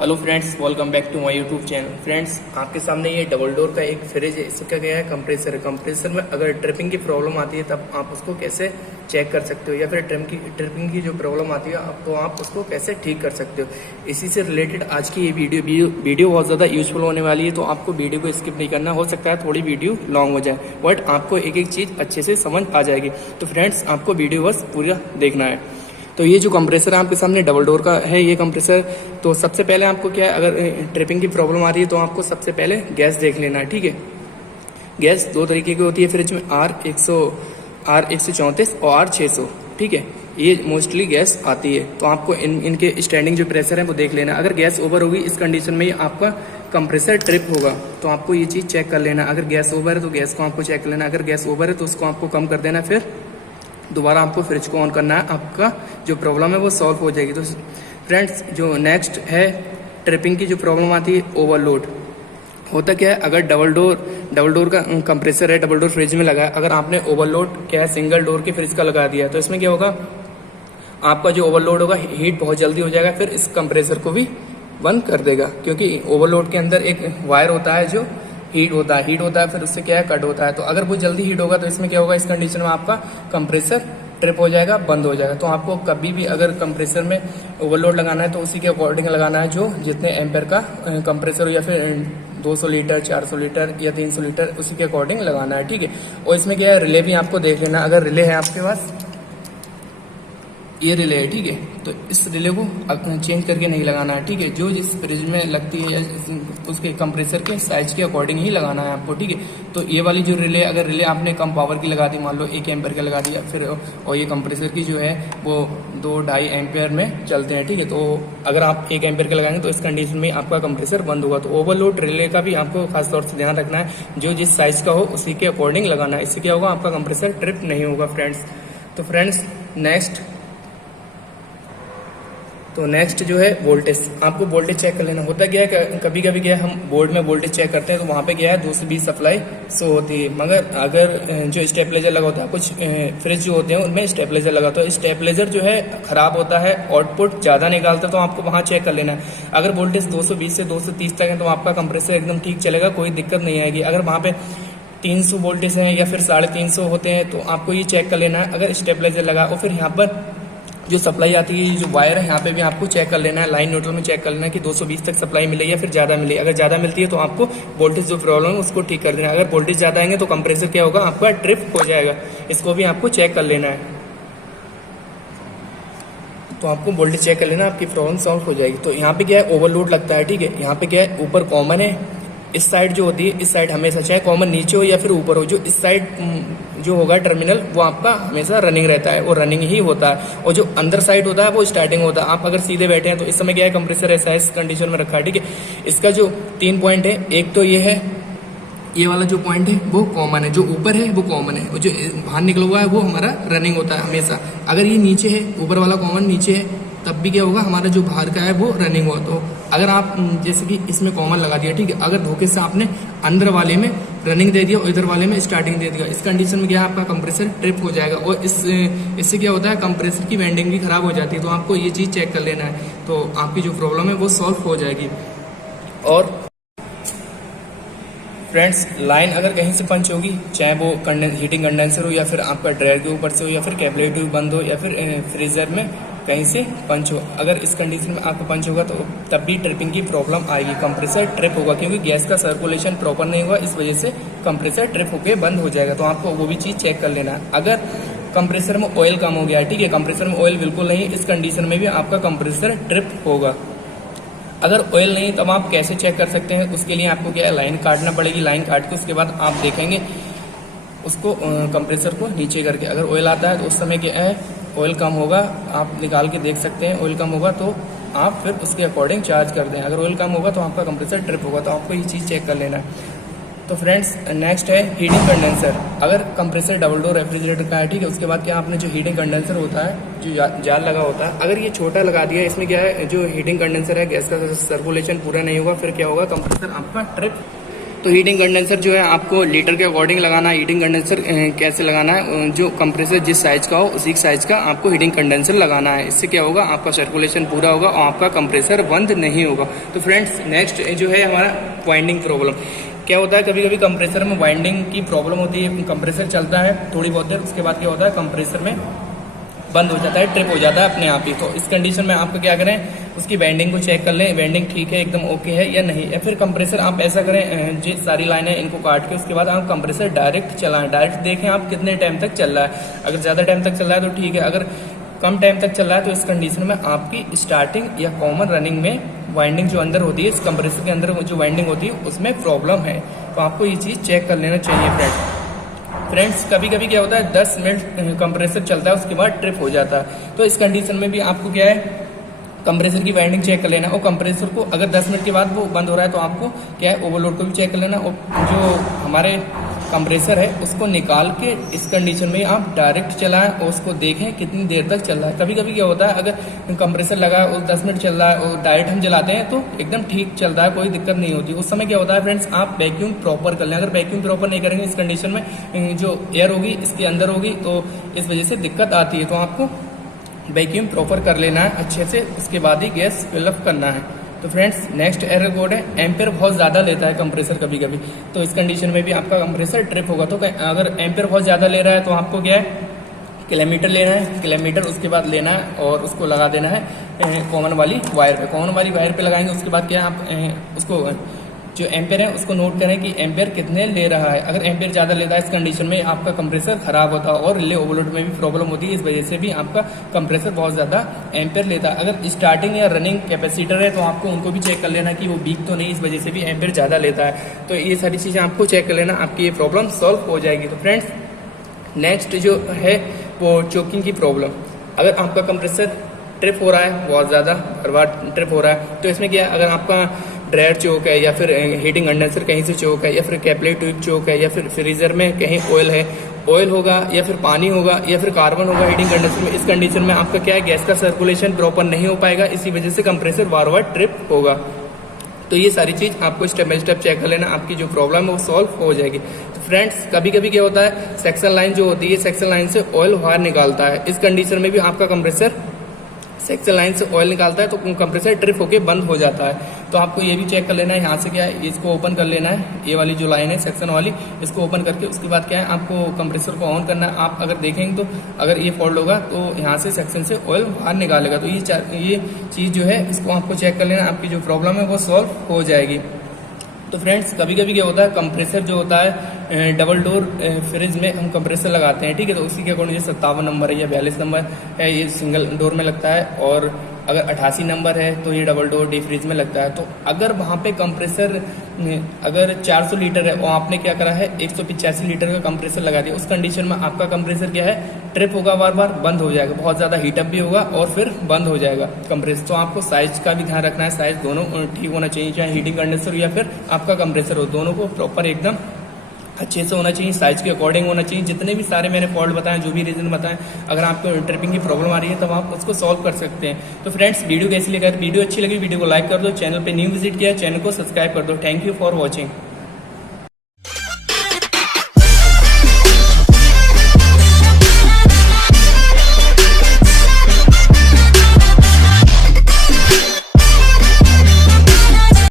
Hello friends, welcome back to my YouTube channel. Friends, आपके सामने ये डबल डोर का एक फ्रिज है। इसका क्या है, कंप्रेसर है। कंप्रेसर में अगर ट्रिपिंग की प्रॉब्लम आती है तब आप उसको कैसे चेक कर सकते हो, या फिर ट्रिपिंग की जो प्रॉब्लम आती है तो आप उसको कैसे ठीक कर सकते हो। इसी से रिलेटेड आज की ये वीडियो बहुत ज़्यादा यूजफुल होने वाली है, तो आपको वीडियो को स्किप नहीं करना। हो सकता है थोड़ी वीडियो लॉन्ग हो जाए, बट आपको एक एक चीज़ अच्छे से समझ आ जाएगी। तो फ्रेंड्स, आपको वीडियो बस पूरा देखना है। तो ये जो कंप्रेसर है आपके सामने डबल डोर का है ये कंप्रेसर। तो सबसे पहले आपको क्या है, अगर ट्रिपिंग की प्रॉब्लम आ रही है तो आपको सबसे पहले गैस देख लेना है, ठीक है। गैस दो तरीके की होती है फ्रिज में, R134 और R600, ठीक है। ये मोस्टली गैस आती है, तो आपको इनके स्टैंडिंग जो प्रेशर है वो देख लेना। अगर गैस ओवर होगी इस कंडीशन में आपका कंप्रेसर ट्रिप होगा, तो आपको ये चीज़ चेक कर लेना। अगर गैस ओवर है तो गैस को आपको चेक कर लेना। अगर गैस ओवर है तो उसको आपको कम कर देना, फिर दोबारा आपको फ्रिज को ऑन करना है। आपका जो प्रॉब्लम है वो सॉल्व हो जाएगी। तो फ्रेंड्स, जो नेक्स्ट है ट्रिपिंग की जो प्रॉब्लम आती है, ओवरलोड। होता क्या है, अगर डबल डोर का कंप्रेसर है, डबल डोर फ्रिज में लगा है, अगर आपने ओवरलोड क्या है सिंगल डोर के फ्रिज का लगा दिया, तो इसमें क्या होगा, आपका जो ओवरलोड होगा हीट बहुत जल्दी हो जाएगा, फिर इस कंप्रेसर को भी बंद कर देगा। क्योंकि ओवरलोड के अंदर एक वायर होता है जो हीट होता है, फिर उससे क्या है कट होता है। तो अगर वो जल्दी हीट होगा तो इसमें क्या होगा, इस कंडीशन में आपका कंप्रेसर ट्रिप हो जाएगा, बंद हो जाएगा। तो आपको कभी भी अगर कंप्रेसर में ओवरलोड लगाना है तो उसी के अकॉर्डिंग लगाना है, जो जितने एम्पेयर का कंप्रेसर हो, या फिर 200 लीटर 400 लीटर या 300 लीटर, उसी के अकॉर्डिंग लगाना है, ठीक है। और इसमें क्या है, रिले भी आपको देख लेना। अगर रिले है आपके पास, ये रिले है, ठीक है, तो इस रिले को चेंज करके नहीं लगाना है, ठीक है। जो जिस फ्रिज में लगती है उसके कंप्रेसर के साइज के अकॉर्डिंग ही लगाना है आपको, ठीक है। तो ये वाली जो रिले, अगर रिले आपने कम पावर की लगा दी, मान लो 1 एम्पेयर का लगा दिया, फिर और ये कंप्रेसर की जो है वो 2-2.5 एम्पेयर में चलते हैं, ठीक है। तो अगर आप 1 एम्पेयर का लगाएंगे तो इस कंडीशन में आपका कंप्रेसर बंद होगा। तो ओवरलोड रिले का भी आपको खासतौर से ध्यान रखना है, जो जिस साइज का हो उसी के अकॉर्डिंग लगाना है। इससे क्या होगा, आपका कंप्रेसर ट्रिप नहीं होगा फ्रेंड्स। तो फ्रेंड्स, नेक्स्ट जो है वोल्टेज, आपको वोल्टेज चेक कर लेना। होता क्या है, कभी कभी क्या है, हम बोर्ड में वोल्टेज चेक करते हैं तो वहाँ पे क्या है 220 सप्लाई शो होती है, मगर अगर जो स्टेबलाइजर लगा होता है, कुछ फ्रिज जो होते हैं उनमें स्टेबलाइजर लगा होता है, स्टेबलाइजर जो है खराब होता है, आउटपुट ज़्यादा निकालता है, तो आपको वहाँ चेक कर लेना है। अगर वोल्टेज 220 से 230 तक है तो आपका कंप्रेसर एकदम ठीक चलेगा, कोई दिक्कत नहीं आएगी। अगर वहाँ पे 300 वोल्टेज हैं या फिर 350 होते हैं तो आपको ये चेक कर लेना है अगर स्टेबलाइजर लगा। और फिर यहाँ पर जो सप्लाई आती है, जो वायर है, यहाँ पे भी आपको चेक कर लेना है, लाइन न्यूट्रल में चेक कर लेना है कि 220 तक सप्लाई मिले या फिर ज़्यादा मिले। अगर ज़्यादा मिलती है तो आपको वोल्टेज जो प्रॉब्लम है उसको ठीक कर देना है। अगर वोल्टेज ज़्यादा आएंगे तो कंप्रेसर क्या होगा, आपका ट्रिप हो जाएगा। इसको भी आपको चेक कर लेना है। तो आपको वोल्टेज चेक कर लेना, आपकी प्रॉब्लम सॉल्व हो जाएगी। तो यहाँ पे क्या है, ओवरलोड लगता है, ठीक है। यहाँ पे क्या है, ऊपर कॉमन है, इस साइड जो होती है, इस साइड हमेशा चाहे कॉमन नीचे हो या फिर ऊपर हो, जो इस साइड जो होगा टर्मिनल वो आपका हमेशा रनिंग रहता है, वो रनिंग ही होता है। और जो अंदर साइड होता है वो स्टार्टिंग होता है। आप अगर सीधे बैठे हैं तो इस समय क्या है, कंप्रेसर ऐसा है, इस कंडीशन में रखा है, ठीक है। इसका जो 3 पॉइंट है, एक तो ये है, ये वाला जो पॉइंट है वो कॉमन है, जो ऊपर है वो कॉमन है, और जो बाहर निकला हुआ है वो हमारा रनिंग होता है हमेशा। अगर ये नीचे है, ऊपर वाला कॉमन नीचे है, तब भी क्या होगा, हमारा जो बाहर का है वो रनिंग हुआ। तो अगर आप जैसे कि इसमें कॉमन लगा दिया, ठीक है, अगर धोखे से आपने अंदर वाले में रनिंग दे दिया और इधर वाले में स्टार्टिंग दे दिया, इस कंडीशन में क्या है, आपका कंप्रेसर ट्रिप हो जाएगा। और इससे क्या होता है, कंप्रेसर की वेंडिंग भी खराब हो जाती है। तो आपको ये चीज़ चेक कर लेना है, तो आपकी जो प्रॉब्लम है वो सॉल्व हो जाएगी। और फ्रेंड्स, लाइन अगर कहीं से पंच होगी, चाहे वो हीटिंग कंडेंसर हो या फिर आपका ड्रायर के ऊपर से हो या फिर कैपेसिटर बंद हो या फिर फ्रीजर में कहीं से पंच हो, अगर इस कंडीशन में आपको पंच होगा तो तब भी ट्रिपिंग की प्रॉब्लम आएगी, कंप्रेसर ट्रिप होगा। क्योंकि गैस का सर्कुलेशन प्रॉपर नहीं होगा, इस वजह से कंप्रेसर ट्रिप होकर बंद हो जाएगा। तो आपको वो भी चीज़ चेक कर लेना है। अगर कंप्रेसर में ऑयल कम हो गया है, ठीक है, कंप्रेसर में ऑयल बिल्कुल नहीं, इस कंडीशन में भी आपका कंप्रेसर ट्रिप होगा। अगर ऑयल नहीं तब आप कैसे चेक कर सकते हैं, उसके लिए आपको क्या है, लाइन काटना पड़ेगी। लाइन काट के उसके बाद आप देखेंगे उसको कंप्रेसर को नीचे करके, अगर ऑयल आता है तो उस समय क्या है, ऑयल कम होगा, आप निकाल के देख सकते हैं। ऑयल कम होगा तो आप फिर उसके अकॉर्डिंग चार्ज कर दें। अगर ऑयल कम होगा तो आपका कंप्रेसर ट्रिप होगा। तो आपको ये चीज़ चेक कर लेना है। तो फ्रेंड्स, नेक्स्ट है हीटिंग कंडेंसर। अगर कंप्रेसर डबल डोर रेफ्रिजरेटर का है, ठीक है, उसके बाद क्या आपने जो हीटिंग कंडेंसर होता है, जो जाल लगा होता है, अगर ये छोटा लगा दिया, इसमें क्या है, जो हीटिंग कंडेंसर है, गैस का सर्कुलेशन पूरा नहीं होगा, फिर क्या होगा, कंप्रेसर आपका ट्रिप तो हीटिंग कंडेंसर जो है आपको लीटर के अकॉर्डिंग लगाना है। हीटिंग कंडेंसर कैसे लगाना है, जो कंप्रेसर जिस साइज का हो उसी साइज का आपको हीटिंग कंडेंसर लगाना है। इससे क्या होगा, आपका सर्कुलेशन पूरा होगा और आपका कंप्रेसर बंद नहीं होगा। तो फ्रेंड्स नेक्स्ट जो है हमारा वाइंडिंग प्रॉब्लम। क्या होता है, कभी कभी कंप्रेसर में वाइंडिंग की प्रॉब्लम होती है। कंप्रेसर चलता है थोड़ी बहुत देर, उसके बाद क्या होता है कंप्रेसर में बंद हो जाता है, ट्रिप हो जाता है अपने आप ही। तो इस कंडीशन में आपको क्या करें, उसकी वाइंडिंग को चेक कर लें, वाइंडिंग ठीक है एकदम ओके है या नहीं। या फिर कंप्रेसर आप ऐसा करें, जो सारी लाइनें इनको काट के उसके बाद आप कंप्रेसर डायरेक्ट चलाएं। डायरेक्ट देखें आप कितने टाइम तक चल रहा है। अगर ज़्यादा टाइम तक चल रहा है तो ठीक है, अगर कम टाइम तक चल रहा है तो इस कंडीशन में आपकी स्टार्टिंग या कॉमन रनिंग में वाइंडिंग जो अंदर होती है, इस कंप्रेसर के अंदर जो वाइंडिंग होती है उसमें प्रॉब्लम है। तो आपको ये चीज़ चेक कर लेना चाहिए फ्रेंड्स। कभी कभी क्या होता है 10 मिनट कंप्रेसर चलता है उसके बाद ट्रिप हो जाता है। तो इस कंडीशन में भी आपको क्या है, कंप्रेसर की वाइंडिंग चेक कर लेना। और कंप्रेसर को अगर 10 मिनट के बाद वो बंद हो रहा है तो आपको क्या है, ओवरलोड को भी चेक कर लेना। और जो हमारे कंप्रेसर है उसको निकाल के इस कंडीशन में आप डायरेक्ट चलाएं और उसको देखें कितनी देर तक चल रहा है। कभी कभी क्या होता है, अगर कंप्रेसर लगा है और 10 मिनट चल रहा है और डायरेक्ट हम जलाते हैं तो एकदम ठीक चल रहा है, कोई दिक्कत नहीं होती। उस समय क्या होता है फ्रेंड्स, आप वैक्यूम प्रॉपर कर लें। अगर वैक्यूम प्रॉपर नहीं करेंगे इस कंडीशन में जो एयर होगी इसके अंदर होगी तो इस वजह से दिक्कत आती है। तो आपको वैक्यूम प्रॉपर कर लेना है अच्छे से, उसके बाद ही गैस फिलअप करना है। तो फ्रेंड्स नेक्स्ट एरर कोड है, एम्पेयर बहुत ज़्यादा लेता है कंप्रेसर कभी कभी। तो इस कंडीशन में भी आपका कंप्रेसर ट्रिप होगा। तो अगर एम्पेयर बहुत ज़्यादा ले रहा है तो आपको क्या है, किलोमीटर लेना है। किलोमीटर उसके बाद लेना है और उसको लगा देना है कॉमन वाली वायर पे। कॉमन वाली वायर पे लगाएंगे, उसके बाद क्या है आप उसको जो एम्पेयर है उसको नोट करें कि एम्पेयर कितने ले रहा है। अगर एम्पेयर ज़्यादा लेता है इस कंडीशन में आपका कंप्रेसर खराब होता है और रिले ओवरलोड में भी प्रॉब्लम होती है। इस वजह से भी आपका कंप्रेसर बहुत ज़्यादा एम्पेयर लेता है। अगर स्टार्टिंग या रनिंग कैपेसिटर है तो आपको उनको भी चेक कर लेना कि वो वीक तो नहीं, इस वजह से भी एम्पेयर ज़्यादा लेता है। तो ये सारी चीज़ें आपको चेक कर लेना, आपकी ये प्रॉब्लम सॉल्व हो जाएगी। तो फ्रेंड्स नेक्स्ट जो है वो चोकिंग की प्रॉब्लम। अगर आपका कंप्रेसर ट्रिप हो रहा है, बहुत ज़्यादा हर बार ट्रिप हो रहा है, तो इसमें क्या है, अगर आपका ड्रायर चोक है या फिर हीटिंग कंडेंसर कहीं से चोक है या फिर कैपिलरी ट्यूब चोक है या फिर फ्रीजर में कहीं ऑयल है, ऑयल होगा या फिर पानी होगा या फिर कार्बन होगा हीटिंग कंडेंसर में, इस कंडीशन में आपका क्या है, गैस का सर्कुलेशन प्रॉपर नहीं हो पाएगा। इसी वजह से कंप्रेसर बार बार ट्रिप होगा। तो ये सारी चीज़ आपको स्टेप बाय स्टेप चेक कर लेना, आपकी जो प्रॉब्लम है वो सॉल्व हो जाएगी। तो फ्रेंड्स कभी कभी क्या होता है, सेक्शन लाइन जो होती है, सेक्शन लाइन से ऑयल बाहर निकालता है। इस कंडीशन में भी आपका कंप्रेसर सेक्शन लाइन से ऑयल निकालता है तो कंप्रेसर ट्रिप होके बंद हो जाता है। तो आपको ये भी चेक कर लेना है, यहाँ से क्या है इसको ओपन कर लेना है, ये वाली जो लाइन है सेक्शन वाली, इसको ओपन करके उसके बाद क्या है आपको कंप्रेसर को ऑन करना है। आप अगर देखेंगे तो अगर ये फॉल्ट होगा तो यहाँ से सेक्शन से ऑयल बाहर निकालेगा। तो ये चीज़ जो है इसको आपको चेक कर लेना, आपकी जो प्रॉब्लम है वो सॉल्व हो जाएगी। तो फ्रेंड्स कभी कभी क्या होता है, कंप्रेसर जो होता है डबल डोर फ्रिज में हम कंप्रेसर लगाते हैं, ठीक है। तो उसी के अकॉर्डिंग 57 नंबर है या 42 नंबर है ये सिंगल डोर में लगता है, और अगर 88 नंबर है तो ये डबल डोर डी फ्रिज में लगता है। तो अगर वहाँ पे कंप्रेसर अगर 400 लीटर है और आपने क्या करा है 185 लीटर का कंप्रेसर लगा दिया, उस कंडीशन में आपका कंप्रेसर क्या है ट्रिप होगा, बार बार बंद हो जाएगा, बहुत ज़्यादा हीटअप भी होगा और फिर बंद हो जाएगा कंप्रेसर। तो आपको साइज का भी ध्यान रखना है, साइज दोनों ठीक होना चाहिए, चाहे हीटिंग कंडेंसर या फिर आपका कंप्रेसर हो, दोनों को प्रॉपर एकदम अच्छे से होना चाहिए, साइज के अकॉर्डिंग होना चाहिए। जितने भी सारे मैंने फॉल्ट बताएं, जो भी रीजन बताएं, अगर आपको ट्रिपिंग की प्रॉब्लम आ रही है तब आप उसको सॉल्व कर सकते हैं। तो फ्रेंड्स वीडियो कैसी लगी, वीडियो अच्छी लगी वीडियो को लाइक कर दो, चैनल पे न्यू विजिट किया चैनल को सब्सक्राइब कर दो। Thank you for watching.